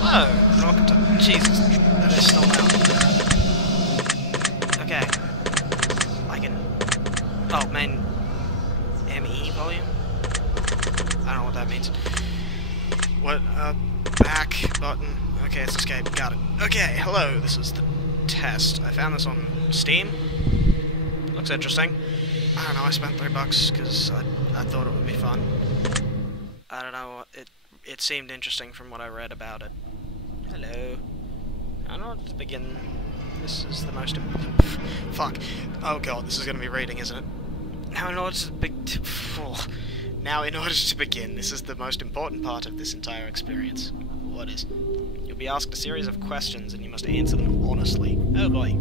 Whoa! Welcome to... Jesus, that is still loud. Okay. I can... Oh, main... ME volume? I don't know what that means. What? Back button. Okay, it's escape. Got it. Okay, hello, this is the test. I found this on Steam. Looks interesting. I don't know, I spent $3 because I thought it would be fun. I don't know, it seemed interesting from what I read about it. Hello. I don't know what to begin. This is the most fuck. Oh god, this is gonna be reading, isn't it? Now in order to begin, this is the most important part of this entire experience. What is? You'll be asked a series of questions and you must answer them honestly. Oh boy.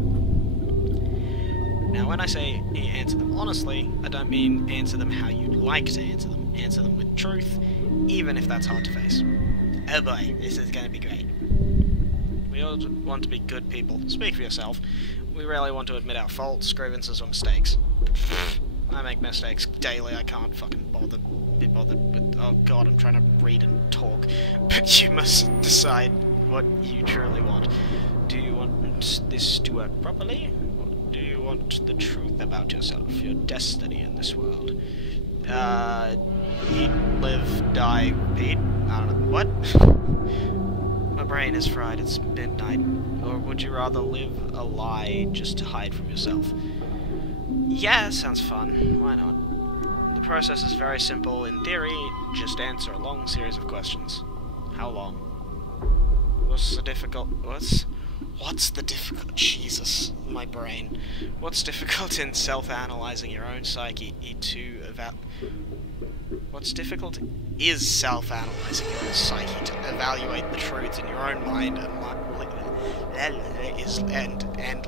Now when I say answer them honestly, I don't mean answer them how you'd like to answer them. Answer them with truth, even if that's hard to face. Oh boy, this is gonna be great. We all want to be good people. Speak for yourself. We rarely want to admit our faults, grievances, or mistakes. I make mistakes daily, I can't fucking be bothered with... Oh god, I'm trying to read and talk. But you must decide what you truly want. Do you want this to work properly? Or do you want the truth about yourself, your destiny in this world? Eat, live, die, repeat? I don't know. What? My brain is fried, it's midnight. Or would you rather live a lie just to hide from yourself? Yeah, sounds fun. Why not? The process is very simple. In theory, just answer a long series of questions. How long? What's the difficult... What's the difficult... Jesus, my brain. What's difficult in self-analyzing your own psyche What's difficult is self-analyzing your own psyche to evaluate the truths in your own mind and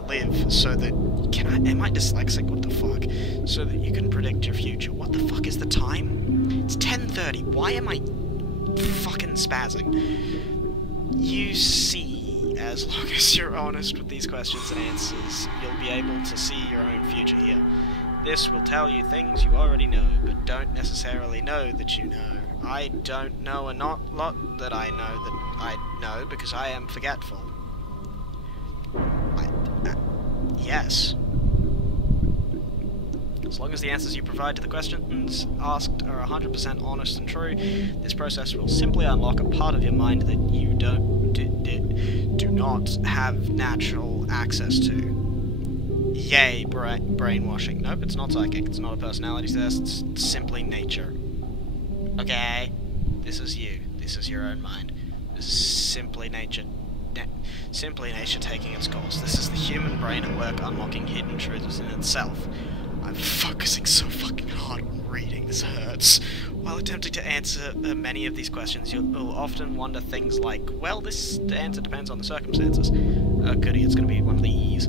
live so that... Am I dyslexic? What the fuck? So that you can predict your future. What the fuck is the time? It's 10:30. Why am I fucking spazzing? You see, as long as you're honest with these questions and answers, you'll be able to see your own future here. This will tell you things you already know, but don't necessarily know that you know. I don't know a lot that I know because I am forgetful. Yes. As long as the answers you provide to the questions asked are 100% honest and true, this process will simply unlock a part of your mind that you do not have natural access to. Yay, brainwashing. Nope, it's not psychic, it's not a personality test, it's simply nature. Okay, this is you. This is your own mind. This is simply nature. Simply nature taking its course. This is the human brain at work unlocking hidden truths in itself. I'm focusing so fucking hard on reading, this hurts. While attempting to answer many of these questions, you'll often wonder things like, well, this answer depends on the circumstances. Oh goody, it's going to be one of these.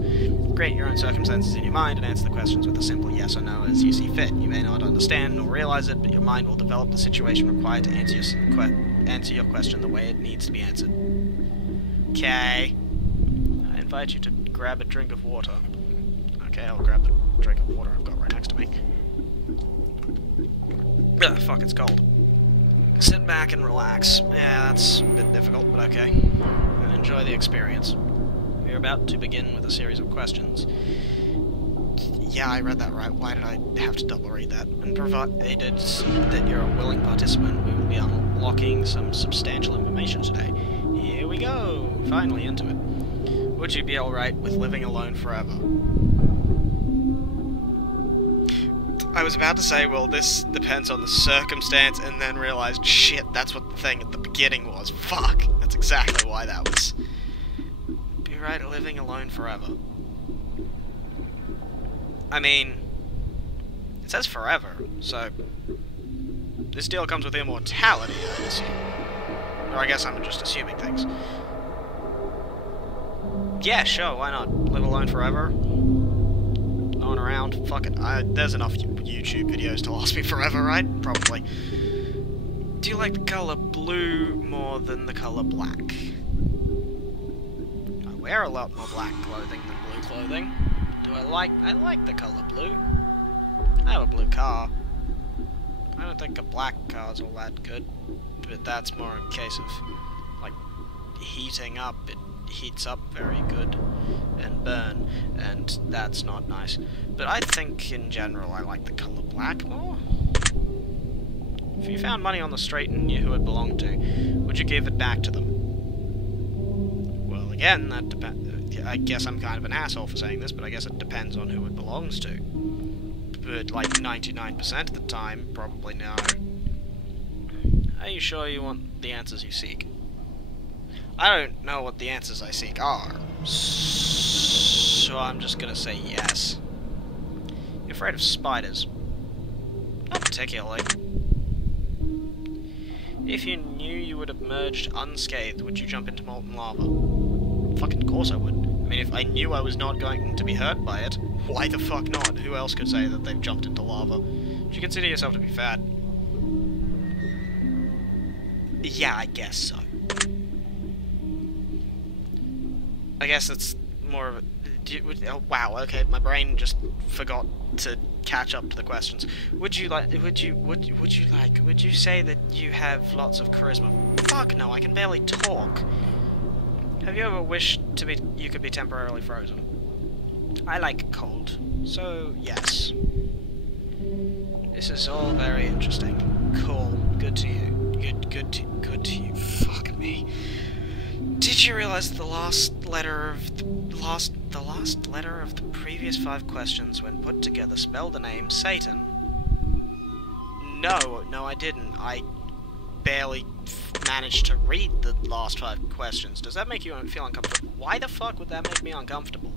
Create your own circumstances in your mind and answer the questions with a simple yes or no as you see fit. You may not understand nor realize it, but your mind will develop the situation required to answer your question the way it needs to be answered. Okay. I invite you to grab a drink of water. Okay, I'll grab the drink of water I've got right next to me. Ugh, fuck, it's cold. Sit back and relax. Yeah, that's a bit difficult, but okay. And enjoy the experience. We're about to begin with a series of questions. Yeah, I read that right. Why did I have to double read that? And provided that you're a willing participant, we will be unlocking some substantial information today. Here we go! Finally into it. Would you be alright with living alone forever? I was about to say, well, this depends on the circumstance, and then realized, shit, that's what the thing at the beginning was. Fuck! That's exactly why that was. Be right living alone forever. I mean, it says forever, so this deal comes with immortality, I assume. Or I guess I'm just assuming things. Yeah, sure, why not? Live alone forever? No one around? Fuck it. There's enough YouTube videos to last me forever, right? Probably. Do you like the colour blue more than the colour black? I wear a lot more black clothing than blue clothing. I like the colour blue. I have a blue car. I don't think a black car's all that good, but that's more a case of, like, heating up. It heats up very good and burn, and that's not nice. But I think in general I like the colour black more. If you found money on the street and knew who it belonged to, would you give it back to them? Well, again, that depends. I guess I'm kind of an asshole for saying this, but I guess it depends on who it belongs to. But like 99% of the time, probably no. Are you sure you want the answers you seek? I don't know what the answers I seek are, so I'm just gonna say yes. You're afraid of spiders? Not particularly. If you knew you would have emerged unscathed, would you jump into molten lava? Fucking course I would. I mean, if I knew I was not going to be hurt by it, why the fuck not? Who else could say that they've jumped into lava? Would you consider yourself to be fat? Yeah, I guess so. I guess it's more of a... oh, wow, okay, my brain just forgot to catch up to the questions. Would you say that you have lots of charisma? Fuck no, I can barely talk. Have you ever wished you could be temporarily frozen? I like cold, so yes. This is all very interesting. Cool. Good to you. Good to you. Fuck me. Did you realize the last letter of the previous 5 questions, when put together, spell the name Satan? No, I didn't. I barely managed to read the last 5 questions. Does that make you feel uncomfortable? Why the fuck would that make me uncomfortable?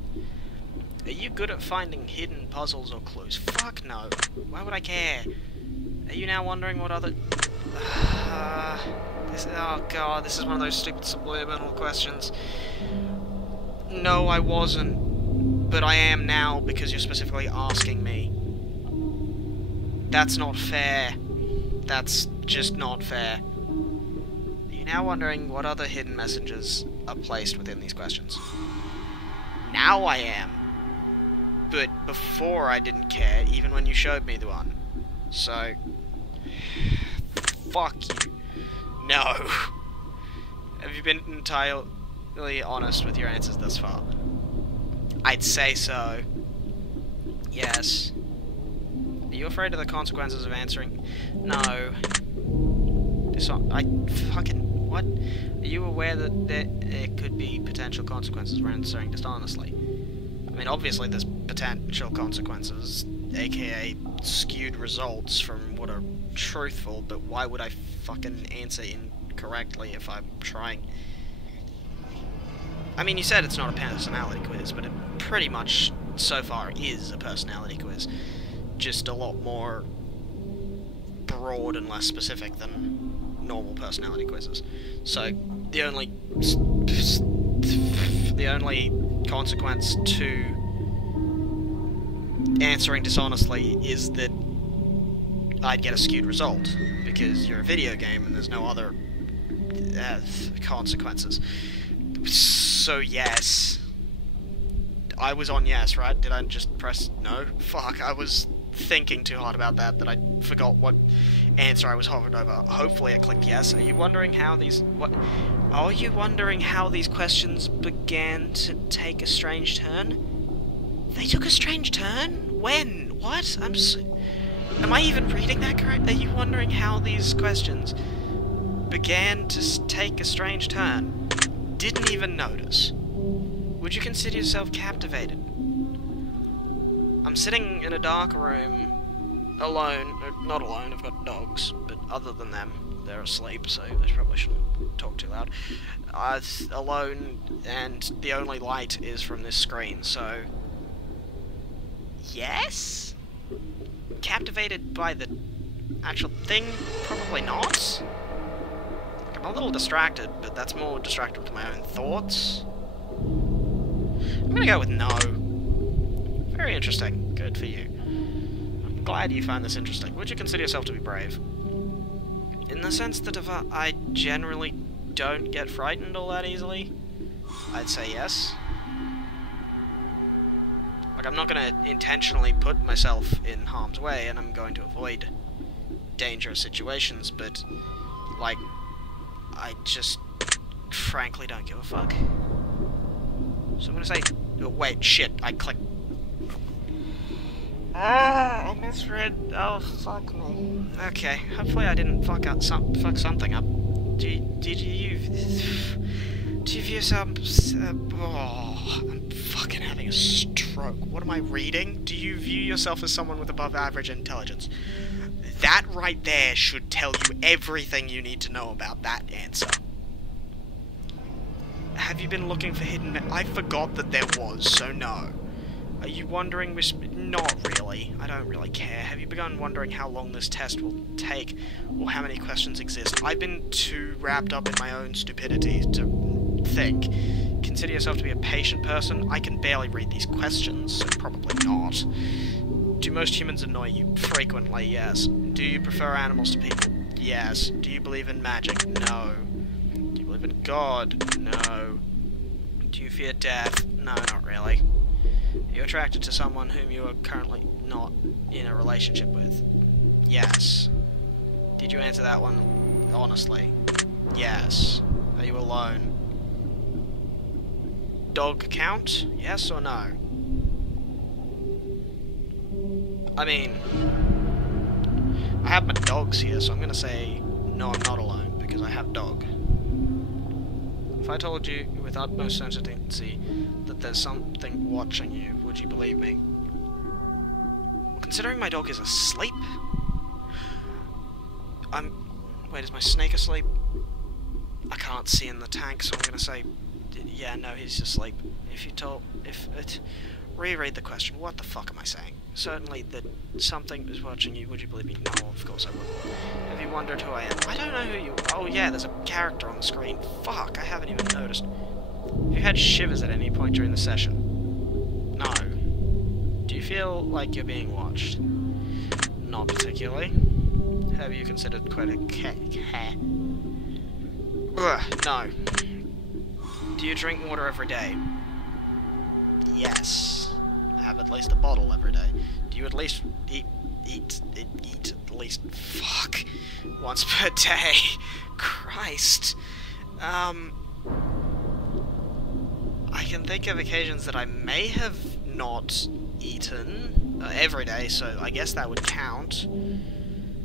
Are you good at finding hidden puzzles or clues? Fuck no. Why would I care? Are you now wondering what other... oh god, this is one of those stupid subliminal questions. No, I wasn't. But I am now, because you're specifically asking me. That's not fair. That's just not fair. Are you now wondering what other hidden messages are placed within these questions? Now I am. But before I didn't care, even when you showed me the one. So... fuck you. No. Have you been entirely honest with your answers thus far? I'd say so. Yes. Are you afraid of the consequences of answering? No. What? Are you aware that there could be potential consequences for answering dishonestly? I mean, obviously there's potential consequences, aka skewed results from what are truthful, but why would I fucking answer incorrectly if I'm trying? I mean, you said it's not a personality quiz, but it pretty much, so far, is a personality quiz. Just a lot more broad and less specific than normal personality quizzes. So, the only consequence to answering dishonestly is that I'd get a skewed result, because you're a video game and there's no other consequences. So yes. I was on yes, right? Did I just press no? Fuck, I was thinking too hard about that I forgot what answer I was hovering over. Hopefully I clicked yes. Are you wondering how these... Are you wondering how these questions began to take a strange turn? They took a strange turn? When? What? Am I even reading that correct? Are you wondering how these questions began to take a strange turn? Didn't even notice. Would you consider yourself captivated? I'm sitting in a dark room, alone. Not alone, I've got dogs, but other than them, they're asleep, so I probably shouldn't talk too loud. Alone, and the only light is from this screen, so... Yes? Captivated by the actual thing? Probably not. I'm a little distracted, but that's more distracted with my own thoughts. I'm gonna go with no. Very interesting. Good for you. I'm glad you find this interesting. Would you consider yourself to be brave? In the sense that if I generally don't get frightened all that easily, I'd say yes. Like, I'm not gonna intentionally put myself in harm's way, and I'm going to avoid dangerous situations, but, like, I just frankly don't give a fuck. So I'm gonna say... Oh, wait, shit, I clicked. Ah, I misread. Oh, fuck me. Okay, hopefully I didn't fuck something up. Did you view some... oh, I'm fucking having a stroke. What am I reading? Do you view yourself as someone with above average intelligence? That right there should tell you everything you need to know about that answer. Have you been looking for hidden... I forgot that there was, so no. Are you wondering... Not really. I don't really care. Have you begun wondering how long this test will take, or how many questions exist? I've been too wrapped up in my own stupidity to think. Consider yourself to be a patient person? I can barely read these questions, so probably not. Do most humans annoy you? Frequently, yes. Do you prefer animals to people? Yes. Do you believe in magic? No. Do you believe in God? No. Do you fear death? No, not really. Are you attracted to someone whom you are currently not in a relationship with? Yes. Did you answer that one honestly? Yes. Are you alone? Dog count? Yes or no? I mean, I have my dogs here, so I'm gonna say no, I'm not alone, because I have dog. If I told you with utmost certainty that there's something watching you, would you believe me? Well, considering my dog is asleep... Wait, is my snake asleep? I can't see in the tank, so I'm gonna say... Yeah, no, he's asleep. Reread the question. What the fuck am I saying? Certainly that something is watching you. Would you believe me? No, of course I would. Have you wondered who I am? I don't know who you... Oh yeah, there's a character on the screen. Fuck, I haven't even noticed. Have you had shivers at any point during the session? No. Do you feel like you're being watched? Not particularly. Have you considered quitting? No. Do you drink water every day? Yes. I have at least a bottle every day. Do you at least eat at least, fuck, once per day? Christ. I can think of occasions that I may have not eaten every day, so I guess that would count.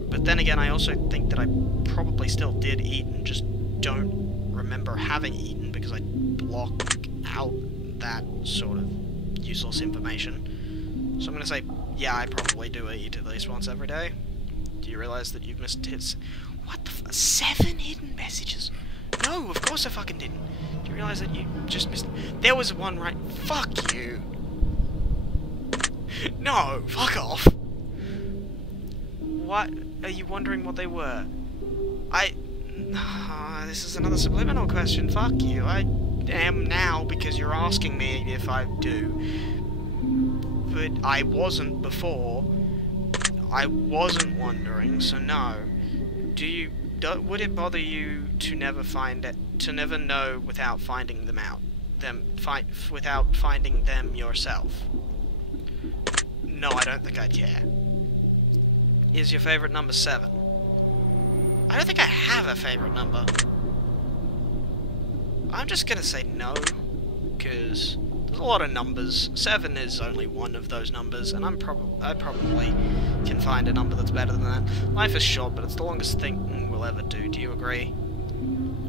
But then again, I also think that I probably still did eat and just don't remember having eaten because I block out that sort of useless information. So I'm going to say, yeah, I probably do eat at least once every day. Do you realize that you've missed hits? What the 7 hidden messages? No, of course I fucking didn't. Do you realize that you just missed... There was one right... Fuck you! No, fuck off! What? Are you wondering what they were? This is another subliminal question. Fuck you. I am now because you're asking me if I do. But I wasn't before. I wasn't wondering, so no. Would it bother you to never know without finding them out? Without finding them yourself? No, I don't think I'd care. Is your favourite number 7? I don't think I have a favourite number. I'm just gonna say no, because there's a lot of numbers. 7 is only one of those numbers, and I probably can find a number that's better than that. Life is short, but it's the longest thing we'll ever do. Do you agree?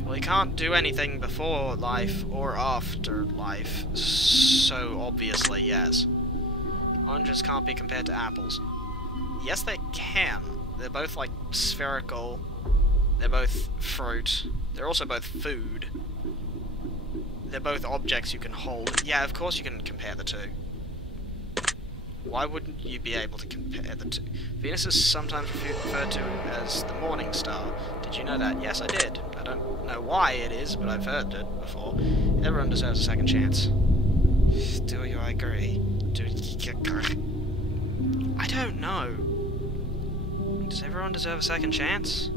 Well, you can't do anything before life or after life, so obviously yes. Oranges can't be compared to apples. Yes, they can. They're both, like, spherical. They're both fruit. They're also both food. They're both objects you can hold. Yeah, of course you can compare the two. Why wouldn't you be able to compare the two? Venus is sometimes referred to as the morning star. Did you know that? Yes, I did. I don't know why it is, but I've heard it before. Everyone deserves a second chance. Do you agree? I don't know. Does everyone deserve a second chance?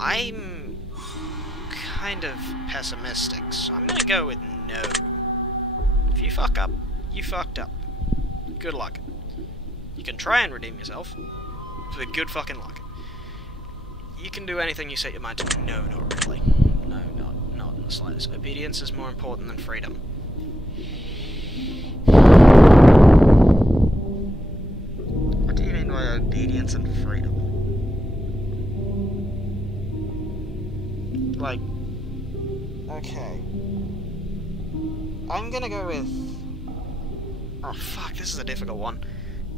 I'm kind of pessimistic, so I'm gonna go with no. If you fuck up, you fucked up. Good luck. You can try and redeem yourself, but good fucking luck. You can do anything you set your mind to. No, not really. No, not in the slightest. Obedience is more important than freedom. What do you mean by obedience and freedom? Like, okay. I'm gonna go with... Oh fuck, this is a difficult one.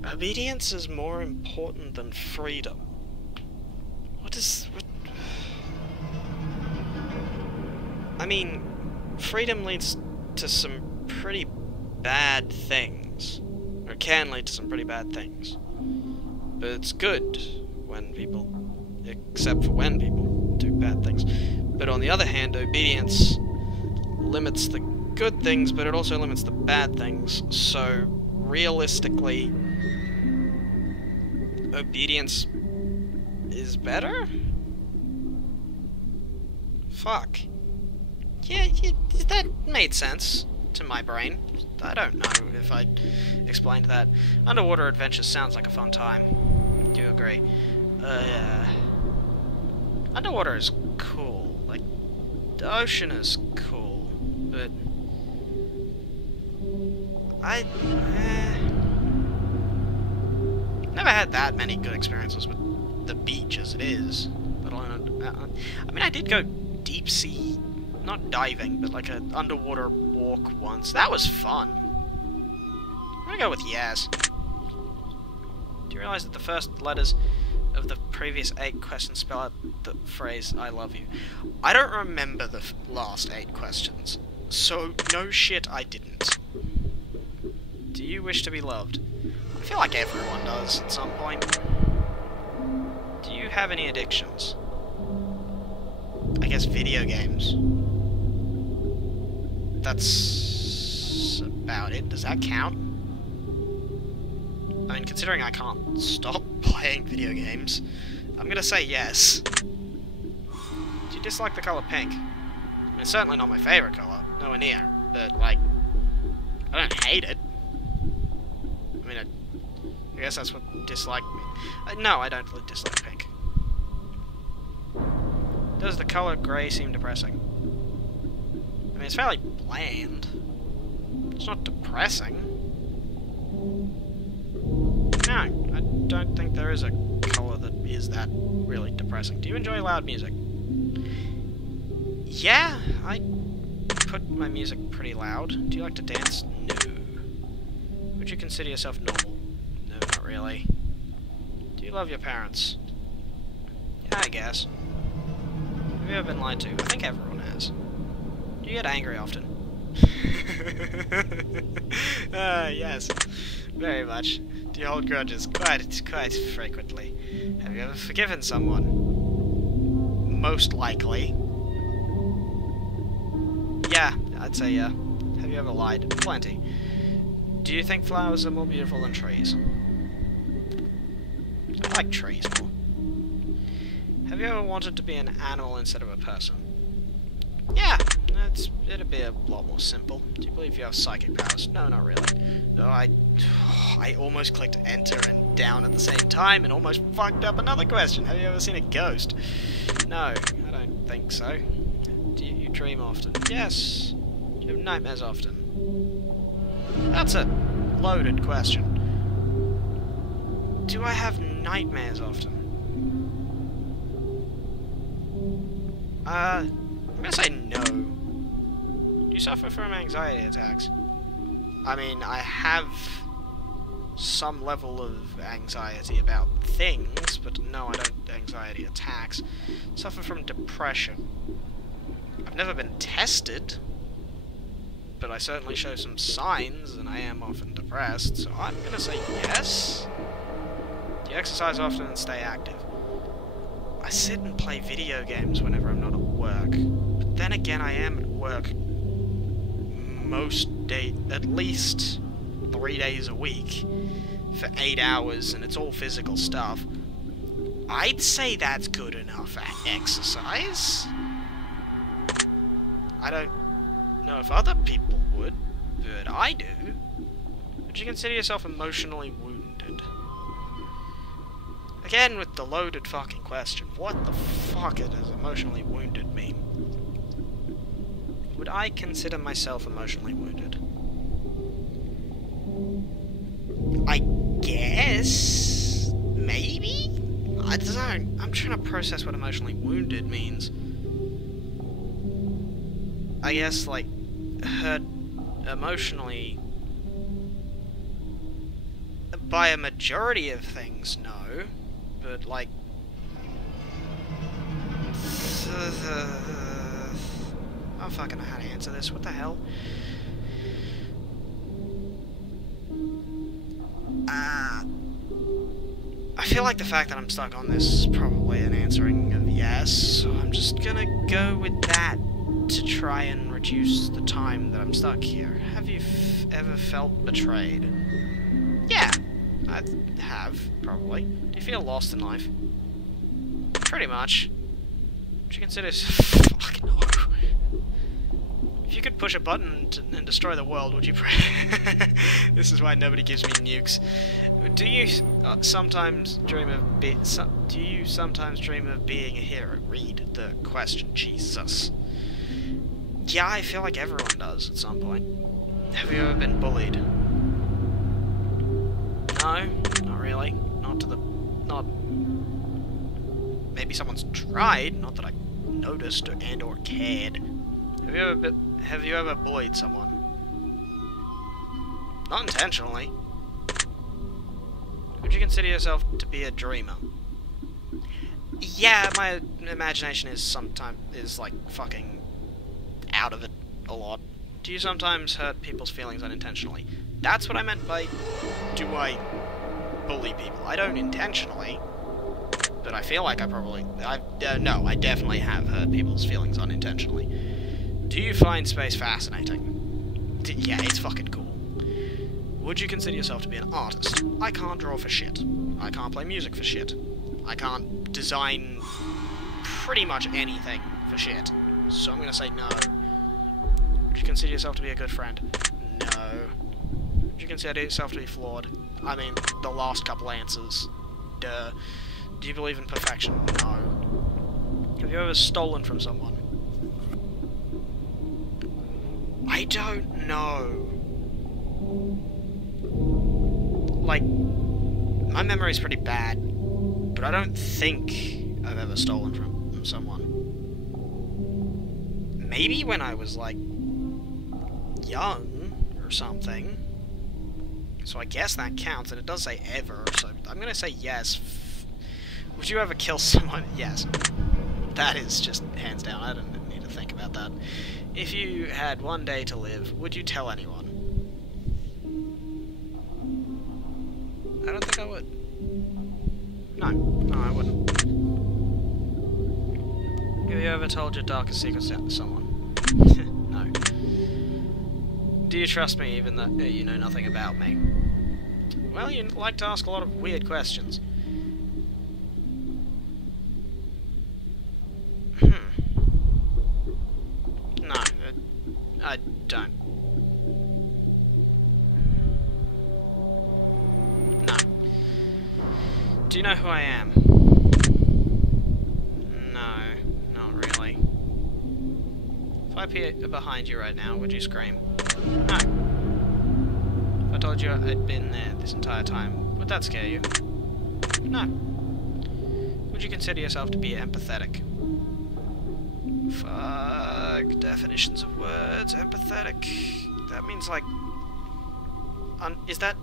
Obedience is more important than freedom. What? I mean, freedom leads to some pretty bad things. Or can lead to some pretty bad things. But it's good when people... except for when people do bad things. But on the other hand, obedience limits the good things, but it also limits the bad things. So, realistically, obedience is better? Fuck. Yeah, that made sense to my brain. I don't know if I explained that. Underwater adventures sounds like a fun time. Do you agree? Underwater is cool. Like, the ocean is cool, but never had that many good experiences with the beach as it is. Let alone, I mean, I did go deep sea, not diving, but like an underwater walk once. That was fun. I'm gonna go with yes. Do you realize that the first letters of the previous 8 questions spell out the phrase "I love you"? I don't remember the last 8 questions, so no shit, I didn't. Do you wish to be loved? I feel like everyone does at some point. Do you have any addictions? I guess video games. That's about it. Does that count? I mean, considering I can't stop playing video games, I'm gonna say yes. Do you dislike the colour pink? I mean, it's certainly not my favourite colour. Nowhere near. But, like, I don't hate it. I mean, I guess that's what dislike means. No, I don't dislike pink. Does the colour grey seem depressing? I mean, it's fairly bland. It's not depressing. No, I don't think there is a colour that is that really depressing. Do you enjoy loud music? Yeah, I put my music pretty loud. Do you like to dance? No. Would you consider yourself normal? No, not really. Do you love your parents? Yeah, I guess. Have you ever been lied to? I think everyone has. Do you get angry often? Yes. Very much. Do you hold grudges? Quite frequently. Have you ever forgiven someone? Most likely. Yeah, I'd say yeah. Have you ever lied? Plenty. Do you think flowers are more beautiful than trees? I like trees more. Have you ever wanted to be an animal instead of a person? Yeah, it'd be a lot more simple. Do you believe you have psychic powers? No, not really. No, I almost clicked enter and down at the same time and almost fucked up another question. Have you ever seen a ghost? No, I don't think so. Do you dream often? Yes. Do you have nightmares often? That's a loaded question. Do I have nightmares often? I'm gonna say no. Do you suffer from anxiety attacks? I mean, I have some level of anxiety about things, but no, I don't anxiety attacks. Suffer from depression. I've never been tested, but I certainly show some signs, and I am often depressed, so I'm gonna say yes. Do you exercise often and stay active? I sit and play video games whenever I'm not at work, but then again I am at work most days, at least 3 days a week, for 8 hours, and it's all physical stuff. I'd say that's good enough at exercise. I don't know if other people would, but I do. Would you consider yourself emotionally wounded? Again with the loaded fucking question. What the fuck does emotionally wounded mean? Would I consider myself emotionally wounded? I guess? Maybe? I don't know. I'm trying to process what emotionally wounded means. I guess, like, hurt emotionally by a majority of things, no. But, like... I don't fucking know how to answer this. What the hell? I feel like the fact that I'm stuck on this is probably an answering of yes, so I'm just gonna go with that to try and reduce the time that I'm stuck here. Have you ever felt betrayed? Yeah, I have, probably. Do you feel lost in life? Pretty much. Would you consider... Fuck no. If you could push a button and destroy the world, would you pray? This is why nobody gives me nukes. Do you sometimes dream of being a hero? Read the question, Jesus. Yeah, I feel like everyone does at some point. Have you ever been bullied? No, not really. Not. Maybe someone's tried. Not that I noticed or cared. Have you ever bullied someone? Not intentionally. Would you consider yourself to be a dreamer? Yeah, my imagination is like fucking out of it a lot. Do you sometimes hurt people's feelings unintentionally? That's what I meant by do I bully people. I don't intentionally, but I feel like I definitely have hurt people's feelings unintentionally. Do you find space fascinating? Yeah, it's fucking cool. Would you consider yourself to be an artist? I can't draw for shit. I can't play music for shit. I can't design pretty much anything for shit. So I'm gonna say no. Would you consider yourself to be a good friend? No. Would you consider yourself to be flawed? I mean, the last couple answers. Duh. Do you believe in perfection? No. Have you ever stolen from someone? I don't know. Like, my memory's pretty bad, but I don't think I've ever stolen from someone. Maybe when I was, like, young or something. So I guess that counts, and it does say ever, so I'm gonna say yes. Would you ever kill someone? Yes. That is just hands down. I don't need to think about that. If you had one day to live, would you tell anyone? I don't think I would. No, I wouldn't. Have you ever told your darkest secrets to someone? No. Do you trust me even though you know nothing about me? Well, you like to ask a lot of weird questions. No, I don't. No. Do you know who I am? No, not really. If I appear behind you right now, would you scream? No. If I told you I'd been there this entire time, would that scare you? No. Would you consider yourself to be empathetic? Fuck. Definitions of words. Empathetic. That means like... is that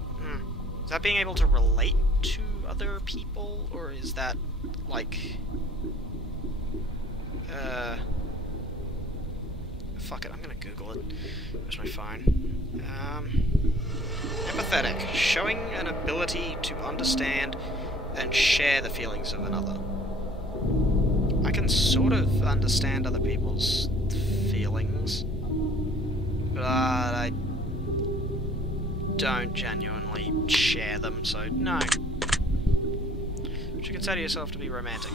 being able to relate to other people? Or is that like... fuck it, I'm gonna Google it. Where's my phone? Empathetic. Showing an ability to understand and share the feelings of another. I can sort of understand other people's feelings, but I don't genuinely share them, so no. Would you consider yourself to be romantic?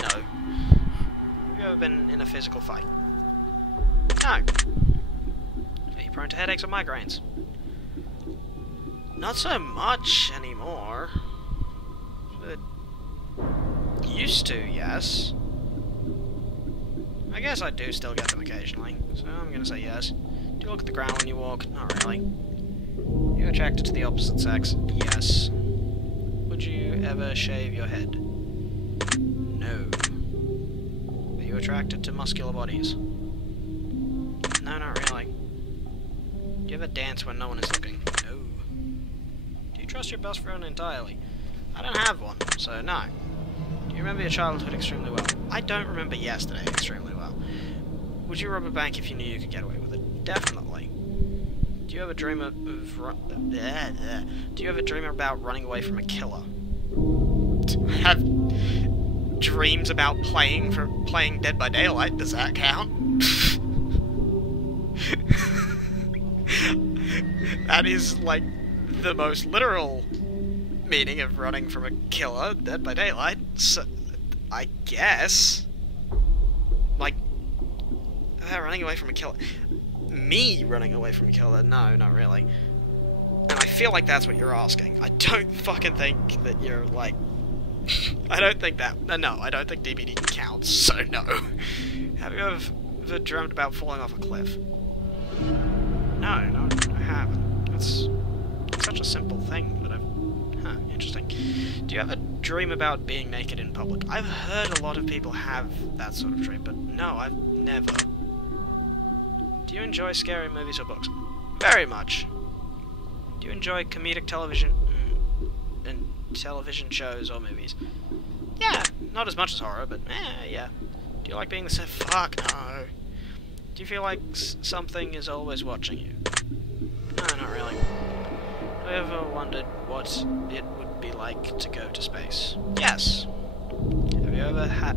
No. Have you ever been in a physical fight? No. Are you prone to headaches or migraines? Not so much anymore, but used to, yes. I guess I do still get them occasionally, so I'm gonna say yes. Do you look at the ground when you walk? Not really. You're attracted to the opposite sex? Yes. Would you ever shave your head? No. Are you attracted to muscular bodies? No, not really. Do you ever dance when no one is looking? No. Do you trust your best friend entirely? I don't have one, so no. Do you remember your childhood extremely well? I don't remember yesterday extremely well. Would you rob a bank if you knew you could get away with it? Definitely. Do you ever dream Do you ever dream about running away from a killer? Have dreams about playing Dead by Daylight? Does that count? That is like the most literal meaning of running from a killer, Dead by Daylight. So, I guess. Like, running away from a killer. Me running away from a killer? No, not really. And I feel like that's what you're asking. I don't fucking think that you're like... I don't think that... No, I don't think DBD counts, so no. Have you ever dreamt about falling off a cliff? No, I haven't. That's such a simple thing that I've... Huh, interesting. Do you ever dream about being naked in public? I've heard a lot of people have that sort of dream, but no, I've never. Do you enjoy scary movies or books? Very much. Do you enjoy comedic television and television shows or movies? Yeah, not as much as horror, but yeah. Do you like being the same? Fuck no. Do you feel like something is always watching you? No, not really. Have you ever wondered what it would be like to go to space? Yes. Have you ever had...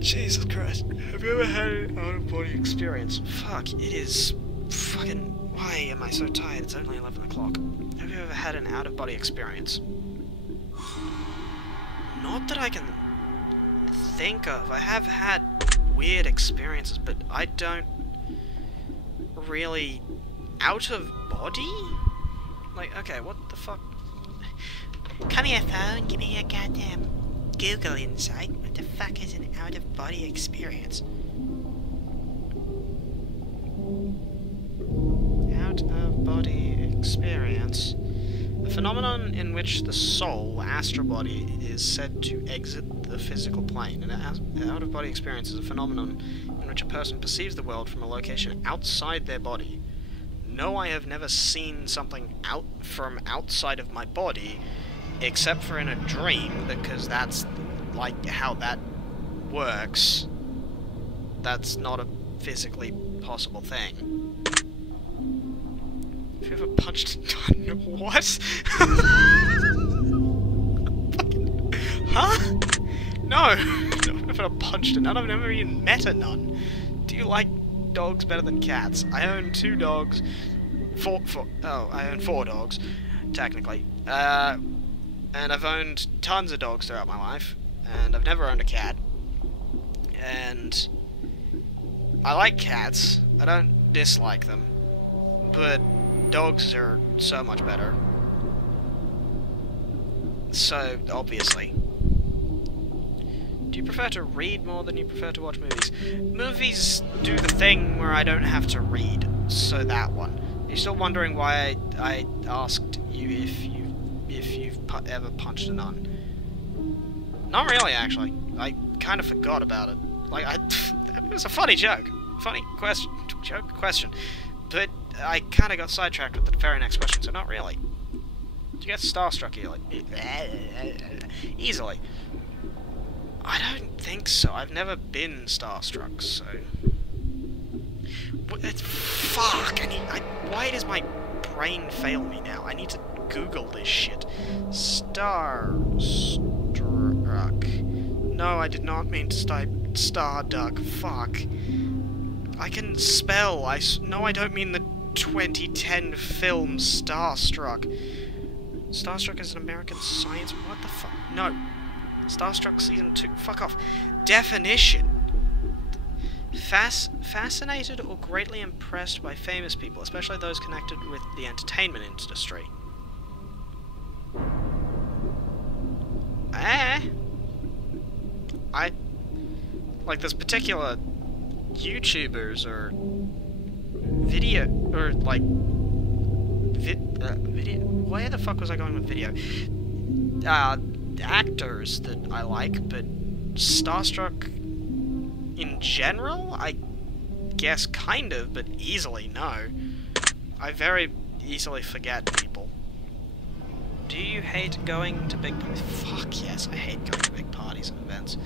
Jesus Christ. Have you ever had an out-of-body experience? Fuck, it is... fucking... Why am I so tired? It's only 11 o'clock. Have you ever had an out-of-body experience? Not that I can think of. I have had weird experiences, but I don't really... Out of body? Like, okay, what the fuck? Come here, phone, give me your goddamn Google insight. What the fuck is an out-of-body experience? Out-of-body experience. A phenomenon in which the soul, astral body, is said to exit the physical plane. An out-of-body experience is a phenomenon in which a person perceives the world from a location outside their body. No, I have never seen something out from outside of my body, except for in a dream, because that's, like, how that works. That's not a physically possible thing. Have you ever punched a nun? What? Huh? No! I've never punched a nun, I've never even met a nun. Do you like dogs better than cats? I own 2 dogs. I own 4 dogs, technically. And I've owned tons of dogs throughout my life, and I've never owned a cat. And I like cats. I don't dislike them, but dogs are so much better. So, obviously. Do you prefer to read more than you prefer to watch movies? Movies do the thing where I don't have to read, so that one. You're still wondering why I asked you if you've ever punched a nun? Not really, actually. I kind of forgot about it. Like, it was a funny joke. Funny question. But I kind of got sidetracked with the very next question, so not really. Do you get starstruck easily? I don't think so. I've never been starstruck, so... Fuck! Why does my brain fail me now? I need to Google this shit. Starstruck. No, I did not mean to type Starduck. Fuck. I can spell. No, I don't mean the 2010 film Starstruck. Starstruck is an American science... What the fuck? No. Starstruck Season 2. Fuck off. Definition. Fascinated or greatly impressed by famous people, especially those connected with the entertainment industry. Like, there's particular YouTubers or video, or like video. Where the fuck was I going with video? Actors that I like, but starstruck in general, I guess kind of, but easily no. I very easily forget people. Do you hate going to big... Fuck yes, I hate going to big parties and events.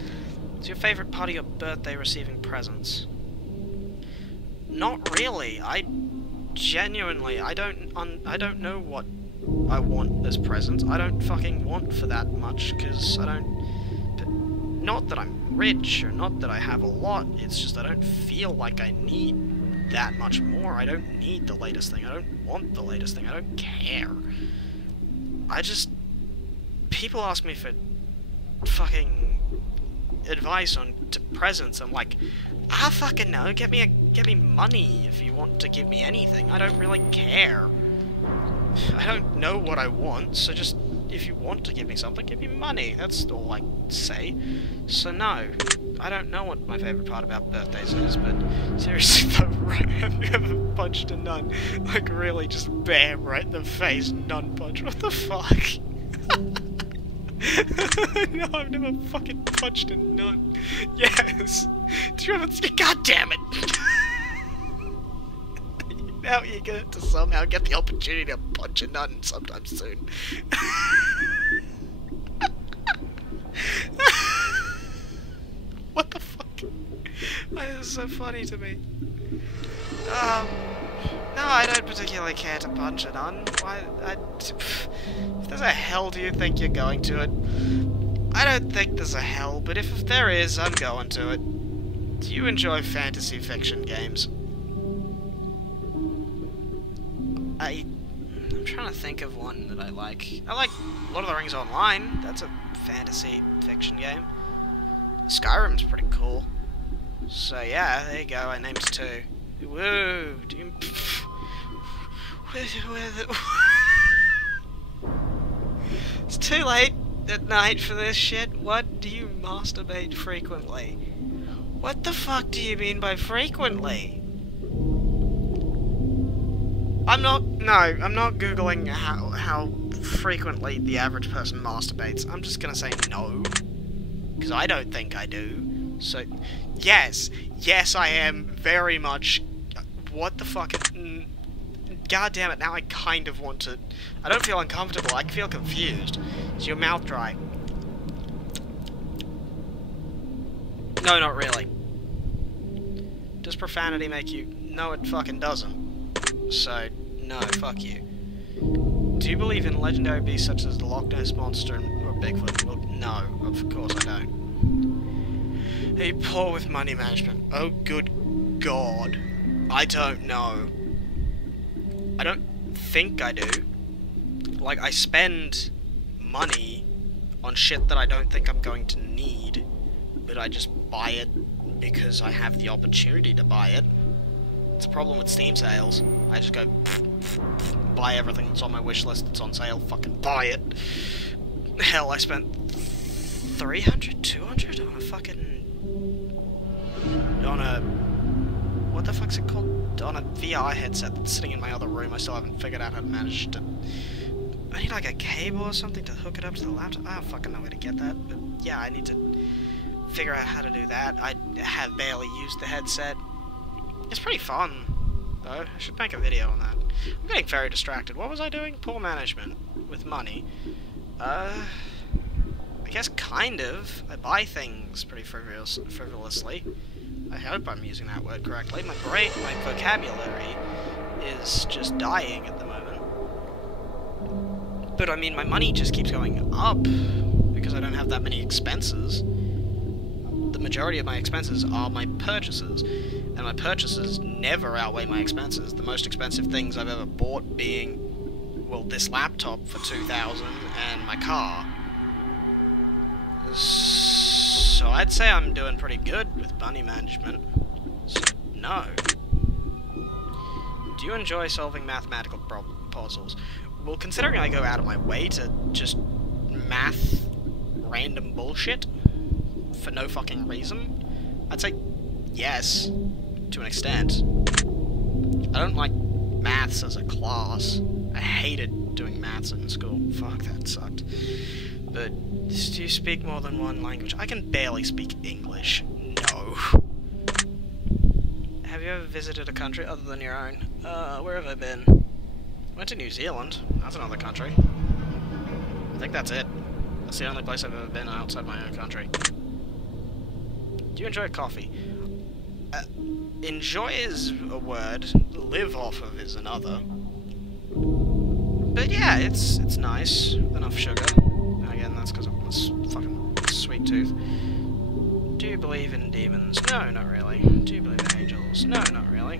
Is your favourite part of your birthday receiving presents? Not really. I genuinely, I don't know what I want as presents. I don't fucking want for that much, because I don't... Not that I'm rich, or not that I have a lot, it's just I don't feel like I need that much more. I don't need the latest thing. I don't want the latest thing. I don't care. I just... People ask me for fucking advice on presents. I'm like, I fucking know. Get me money if you want to give me anything. I don't really care. I don't know what I want, so just, if you want to give me something, give me money. That's all I say. So no, I don't know what my favourite part about birthdays is, but seriously though, have you ever punched a nun? Like really, just bam, right in the face, nun punch. What the fuck? No, I've never fucking punched a nun. Yes. Do you ever... God damn it! Now you're going to somehow get the opportunity to punch a nun sometime soon. What the fuck? That is so funny to me. No, I don't particularly care to punch a nun. If there's a hell, do you think you're going to it? I don't think there's a hell, but if there is, I'm going to it. Do you enjoy fantasy fiction games? I'm trying to think of one that I like. I like Lord of the Rings Online. That's a fantasy fiction game. Skyrim's pretty cool. So yeah, there you go. I named 2. Whoa! Do you... It's too late at night for this shit. What do you masturbate frequently? What the fuck do you mean by frequently? I'm not googling how frequently the average person masturbates. I'm just gonna say no, because I don't think I do. So, yes, I am very much. What the fuck? God damn it! Now I kind of want to. I don't feel uncomfortable. I feel confused. Is your mouth dry? No, not really. Does profanity make you? No, it fucking doesn't. So, no, fuck you. Do you believe in legendary beasts such as the Loch Ness Monster or Bigfoot? Well, no, of course I don't. Are you poor with money management? Oh, good God. I don't know. I don't think I do. Like, I spend money on shit that I don't think I'm going to need, but I just buy it because I have the opportunity to buy it. It's a problem with Steam sales. I just go buy everything that's on my wish list that's on sale, fucking buy it. Hell, I spent 300, 200 on a fucking... on a... what the fuck's it called? On a VR headset that's sitting in my other room. I still haven't figured out how to manage to... I need like a cable or something to hook it up to the laptop. I don't fucking know where to get that, but yeah, I need to figure out how to do that. I have barely used the headset. It's pretty fun, though. I should make a video on that. I'm getting very distracted. What was I doing? Poor management with money. I guess kind of. I buy things pretty frivolously. I hope I'm using that word correctly. My vocabulary is just dying at the moment. But I mean, my money just keeps going up because I don't have that many expenses. The majority of my expenses are my purchases, and my purchases never outweigh my expenses. The most expensive things I've ever bought being, well, this laptop for $2,000 and my car. So I'd say I'm doing pretty good with money management. So, no. Do you enjoy solving mathematical puzzles? Well, considering I go out of my way to just math random bullshit for no fucking reason? I'd say yes, to an extent. I don't like maths as a class. I hated doing maths in school. Fuck, that sucked. But do you speak more than one language? I can barely speak English. No. Have you ever visited a country other than your own? Where have I been? Went to New Zealand. That's another country. I think that's it. That's the only place I've ever been outside my own country. Do you enjoy coffee? Enjoy is a word. Live off of is another. But yeah, it's nice. Enough sugar. And again, that's because of this fucking sweet tooth. Do you believe in demons? No, not really. Do you believe in angels? No, not really.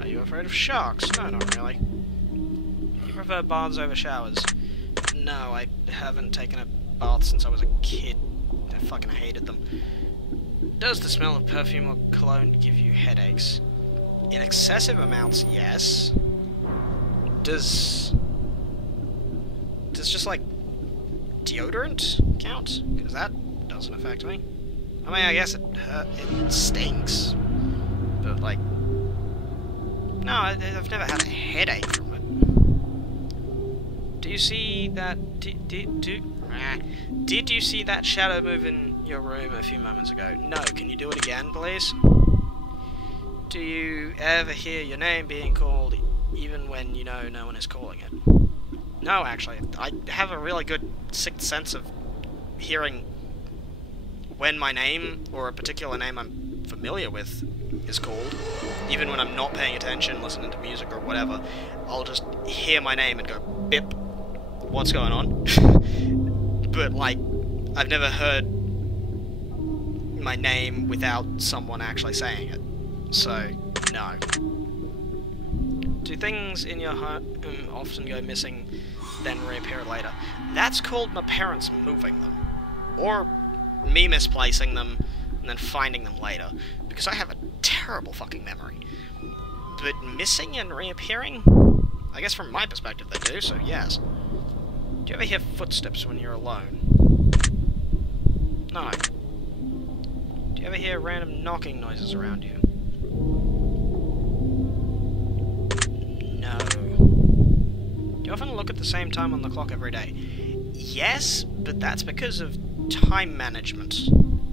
Are you afraid of sharks? No, not really. Do you prefer baths over showers? No, I haven't taken a bath since I was a kid. I fucking hated them. Does the smell of perfume or cologne give you headaches? In excessive amounts, yes. Does just like deodorant count? Because that doesn't affect me. I mean, I guess it stinks, but like, no, I've never had a headache from it. Do you see that? Did you see that shadow move in your room a few moments ago? No. Can you do it again, please? Do you ever hear your name being called, even when you know no one is calling it? No, actually. I have a really good sixth sense of hearing when my name, or a particular name I'm familiar with, is called. Even when I'm not paying attention, listening to music or whatever, I'll just hear my name and go, bip, what's going on? But, like, I've never heard my name without someone actually saying it. So, no. Do things in your home often go missing, then reappear later? That's called my parents moving them. Or me misplacing them, and then finding them later. Because I have a terrible fucking memory. But missing and reappearing? I guess from my perspective they do, so yes. Do you ever hear footsteps when you're alone? No. Do you ever hear random knocking noises around you? No. Do you often look at the same time on the clock every day? Yes, but that's because of time management.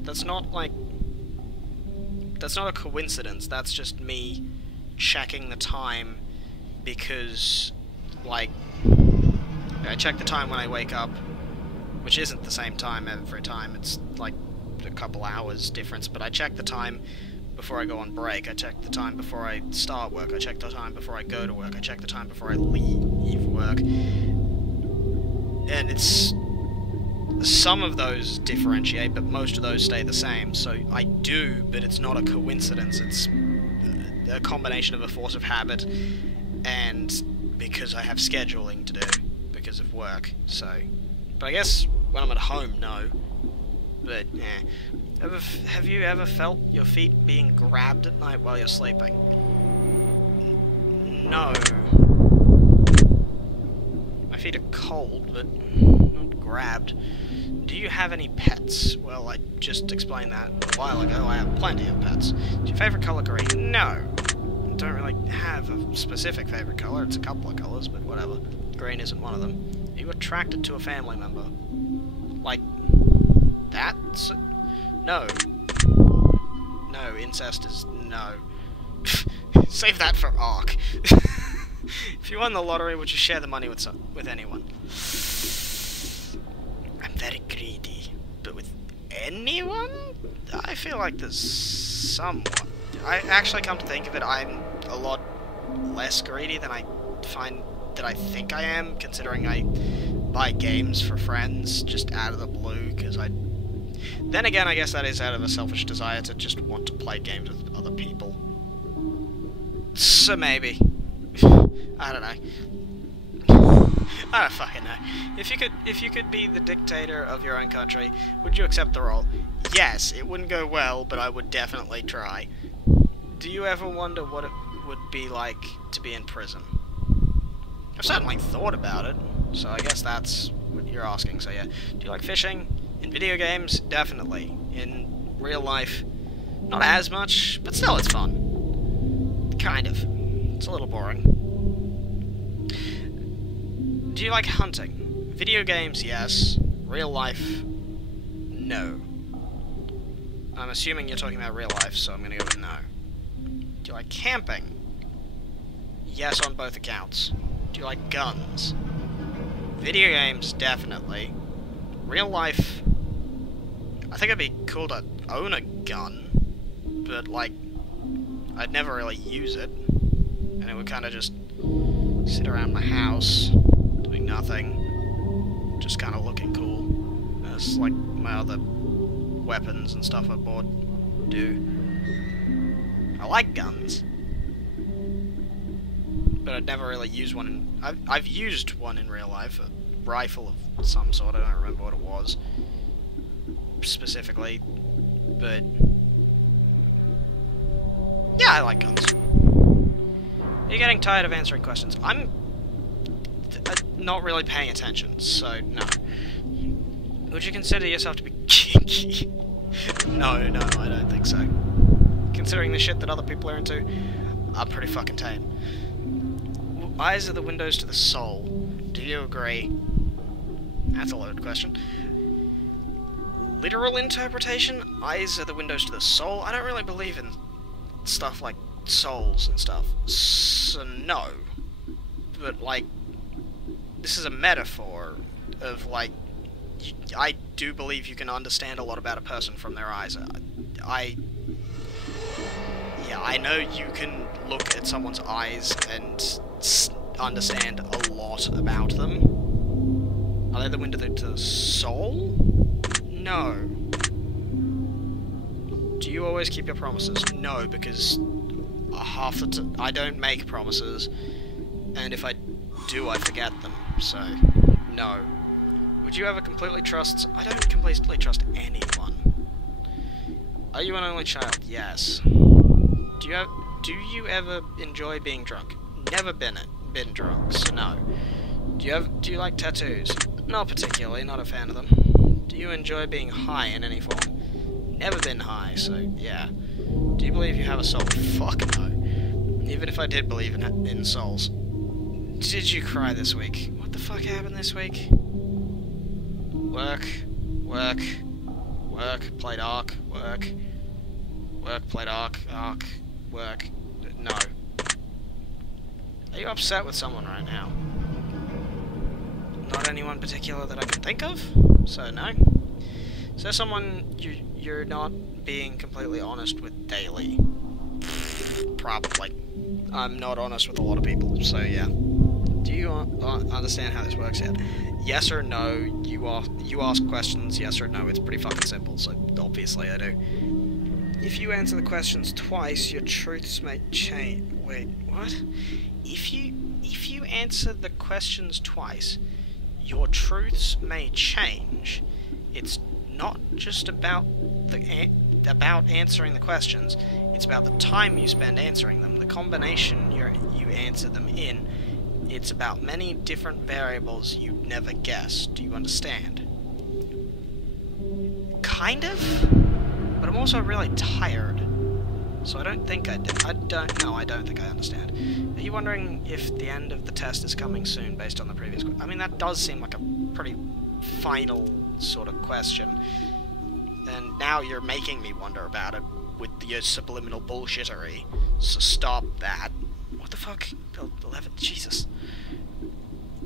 That's not like... That's not a coincidence, that's just me checking the time because, like, I check the time when I wake up, which isn't the same time every time, it's like a couple hours difference, but I check the time before I go on break, I check the time before I start work, I check the time before I go to work, I check the time before I leave work, and it's... Some of those differentiate, but most of those stay the same, so I do, but it's not a coincidence, it's a combination of a force of habit, and because I have scheduling to do, because of work, so... But I guess when I'm at home, no. But, yeah. Have you ever felt your feet being grabbed at night while you're sleeping? No. My feet are cold, but not grabbed. Do you have any pets? Well, I just explained that a while ago. I have plenty of pets. Is your favourite colour green? No. I don't really have a specific favourite colour. It's a couple of colours, but whatever. Green isn't one of them. Are you attracted to a family member? Like, that? No. No, incest is no. Save that for Ark. If you won the lottery, would you share the money with anyone? I'm very greedy, but with anyone? I feel like there's somewhat. I actually, come to think of it, I'm a lot less greedy than I find that I think I am, considering I buy games for friends just out of the blue, because I... Then again, I guess that is out of a selfish desire to just want to play games with other people. So maybe. I don't know. I don't fucking know. If you could be the dictator of your own country, would you accept the role? Yes, it wouldn't go well, but I would definitely try. Do you ever wonder what it would be like to be in prison? I've certainly thought about it, so I guess that's what you're asking, so yeah. Do you like fishing? In video games, definitely. In real life, not as much, but still it's fun. Kind of. It's a little boring. Do you like hunting? Video games, yes. Real life, no. I'm assuming you're talking about real life, so I'm gonna go with no. Do you like camping? Yes on both accounts. Do you like guns? Video games, definitely. Real life, I think it'd be cool to own a gun, but, like, I'd never really use it, and it would kind of just sit around my house, doing nothing, just kind of looking cool, as, like, my other weapons and stuff I bought do. I like guns, but I'd never really use one in... I've used one in real life, a rifle of some sort, I don't remember what it was specifically, but yeah, I like guns. Are you getting tired of answering questions? I'm not really paying attention, so no. Would you consider yourself to be kinky? No, I don't think so. Considering the shit that other people are into, I'm pretty fucking tame. Eyes are the windows to the soul. Do you agree? That's a loaded question. Literal interpretation? Eyes are the windows to the soul? I don't really believe in stuff like souls and stuff. So no. But, like, this is a metaphor of, like, I do believe you can understand a lot about a person from their eyes. Yeah, I know you can look at someone's eyes and understand a lot about them. Are they the window to the soul? No. Do you always keep your promises? No, because half the I don't make promises, and if I do, I forget them, so no. Would you ever completely trust... I don't completely trust anyone. Are you an only child? Yes. Do you ever enjoy being drunk? Never been drunk, so no. Do you like tattoos? Not particularly, not a fan of them. Do you enjoy being high in any form? Never been high, so yeah. Do you believe you have a soul? Fuck no. Even if I did believe in souls. Did you cry this week? What the fuck happened this week? Work, played Ark, work, played Ark, work, no. Are you upset with someone right now? Not anyone particular that I can think of, so no. Is there someone you're not being completely honest with daily? Probably. I'm not honest with a lot of people, so yeah. Do you understand how this works yet? Yes or no, you ask questions, yes or no, it's pretty fucking simple, so obviously I do. If you answer the questions twice, your truths may change. Wait, what? If you answer the questions twice, your truths may change. It's not just about answering the questions, it's about the time you spend answering them, the combination you answer them in. It's about many different variables you'd never guess. Do you understand? Kind of, but I'm also really tired, so I don't think I think I understand. Are you wondering if the end of the test is coming soon based on the previous question? I mean, that does seem like a pretty final sort of question, and now you're making me wonder about it with your subliminal bullshittery, so stop that. What the fuck? 11? Jesus.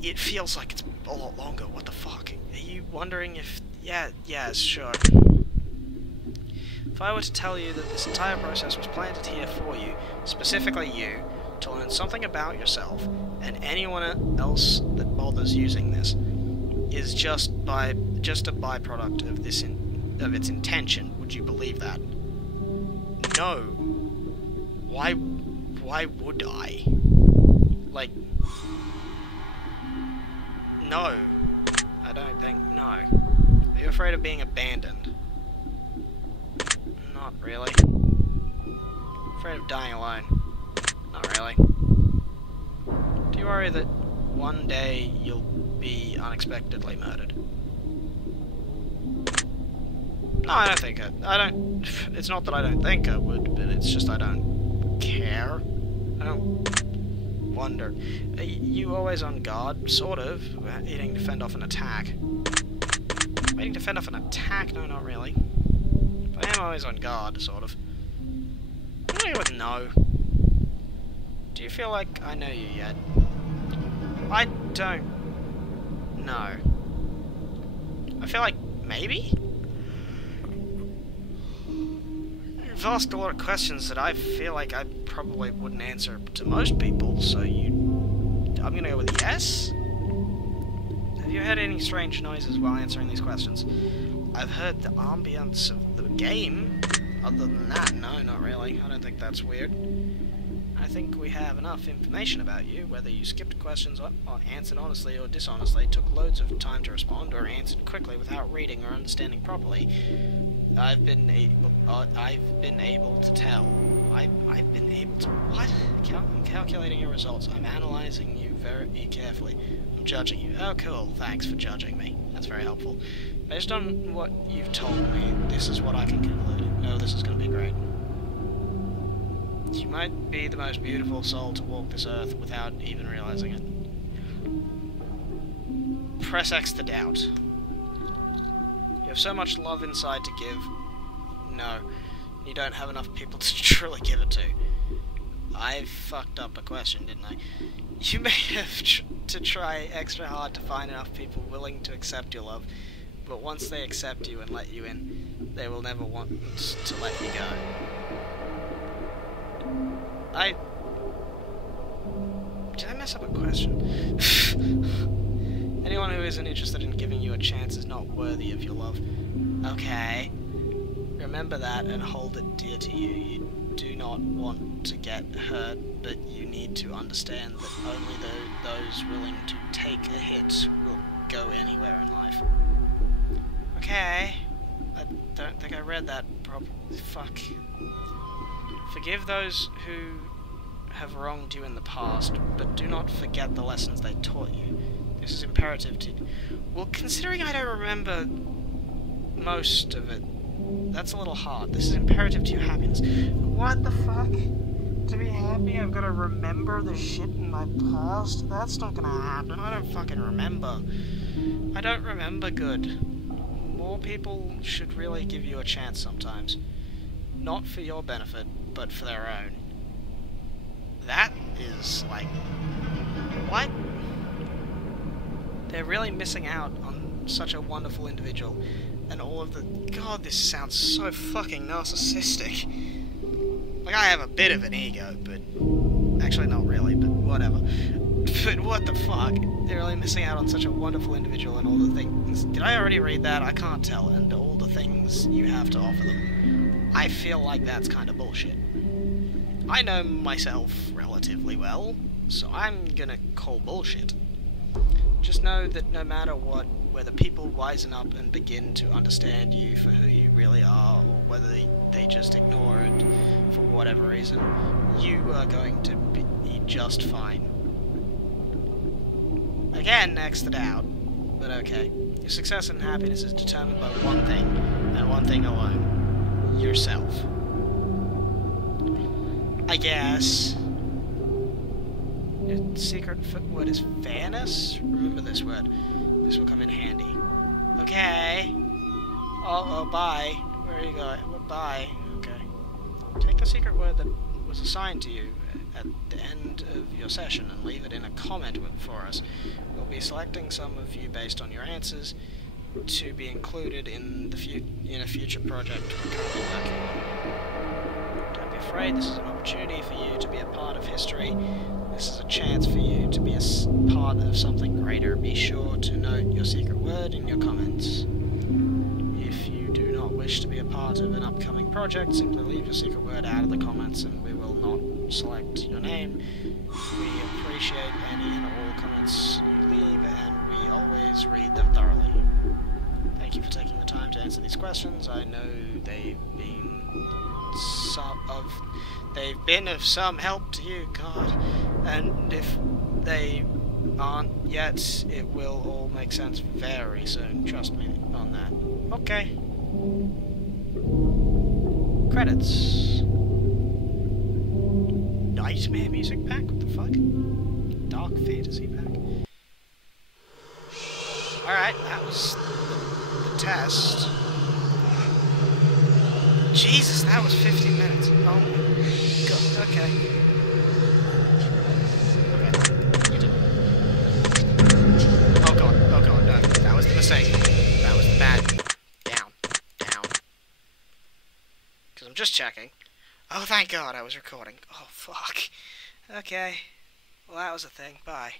It feels like it's a lot longer. What the fuck? Are you wondering if... Yeah, sure. If I were to tell you that this entire process was planted here for you, specifically you, to learn something about yourself, and anyone else that bothers using this, is just a byproduct of of its intention, would you believe that? No. Why would I? Like, no. I don't think, no. Are you afraid of being abandoned? Not really. Afraid of dying alone? Not really. Do you worry that one day you'll be unexpectedly murdered? No, I don't think it. I don't... It's not that I don't think I would, but it's just I don't care. I don't wonder. Are you always on guard? Sort of. Waiting to fend off an attack. Waiting to fend off an attack? No, not really. But I am always on guard, sort of. I'm gonna go with no. Do you feel like I know you yet? I don't know. I feel like maybe? You've asked a lot of questions that I feel like I probably wouldn't answer to most people, so I'm gonna go with yes? Have you heard any strange noises while answering these questions? I've heard the ambience of the game. Other than that, no, not really. I don't think that's weird. I think we have enough information about you, whether you skipped questions or answered honestly or dishonestly, took loads of time to respond, or answered quickly without reading or understanding properly. I've been able to tell. I've been able to... What? I'm calculating your results. I'm analyzing you very carefully. I'm judging you. Oh, cool. Thanks for judging me. That's very helpful. Based on what you've told me, this is what I can conclude. Oh, this is going to be great. You might be the most beautiful soul to walk this earth without even realizing it. Press X to doubt. You have so much love inside to give. No. You don't have enough people to truly give it to. I fucked up a question, didn't I? You may have to try extra hard to find enough people willing to accept your love, but once they accept you and let you in, they will never want to let you go. Did I mess up a question? Anyone who isn't interested in giving you a chance is not worthy of your love. Okay. Remember that and hold it dear to you. You do not want to get hurt, but you need to understand that only those willing to take a hit will go anywhere in life. Okay. I don't think I read that properly. Fuck. Forgive those who have wronged you in the past, but do not forget the lessons they taught you. This is imperative to... Well, considering I don't remember most of it, that's a little hard. This is imperative to your happiness. What the fuck? To be happy, I've got to remember the shit in my past? That's not gonna happen. I don't fucking remember. I don't remember good. More people should really give you a chance sometimes. Not for your benefit, but for their own. That is, like... What? They're really missing out on such a wonderful individual, and all of the... God, this sounds so fucking narcissistic. Like, I have a bit of an ego, but... Actually, not really, but whatever. But what the fuck? They're really missing out on such a wonderful individual and all the things... Did I already read that? I can't tell. And all the things you have to offer them. I feel like that's kind of bullshit. I know myself relatively well, so I'm gonna call bullshit. Just know that no matter what, whether people wisen up and begin to understand you for who you really are, or whether they just ignore it for whatever reason, you are going to be just fine. Again, next to doubt, but okay. Your success and happiness is determined by one thing, and one thing alone. Yourself. I guess. Your secret word is fairness? Remember this word. This will come in handy. Okay. Oh, bye. Where are you going? Bye. Okay. Take the secret word that was assigned to you at the end of your session and leave it in a comment for us. We'll be selecting some of you based on your answers to be included in a future project we're currently working on. Don't be afraid, this is an opportunity for you to be a part of history. This is a chance for you to be a part of something greater. Be sure to note your secret word in your comments. If you do not wish to be a part of an upcoming project, simply leave your secret word out of the comments and we will not select your name. We appreciate any and all comments you leave and we always read them thoroughly. Thank you for taking the time to answer these questions. I know they've been of some help to you, God, and if they aren't yet, it will all make sense very soon. Trust me on that. Okay. Credits. Nightmare music pack? What the fuck? Dark fantasy pack? Alright, that was the test. Jesus, that was 15 minutes. Oh my god, okay. Oh god, no. That was the mistake. That was the bad. Down. Because I'm just checking. Oh, thank god I was recording. Oh, fuck. Okay. Well, that was a thing. Bye.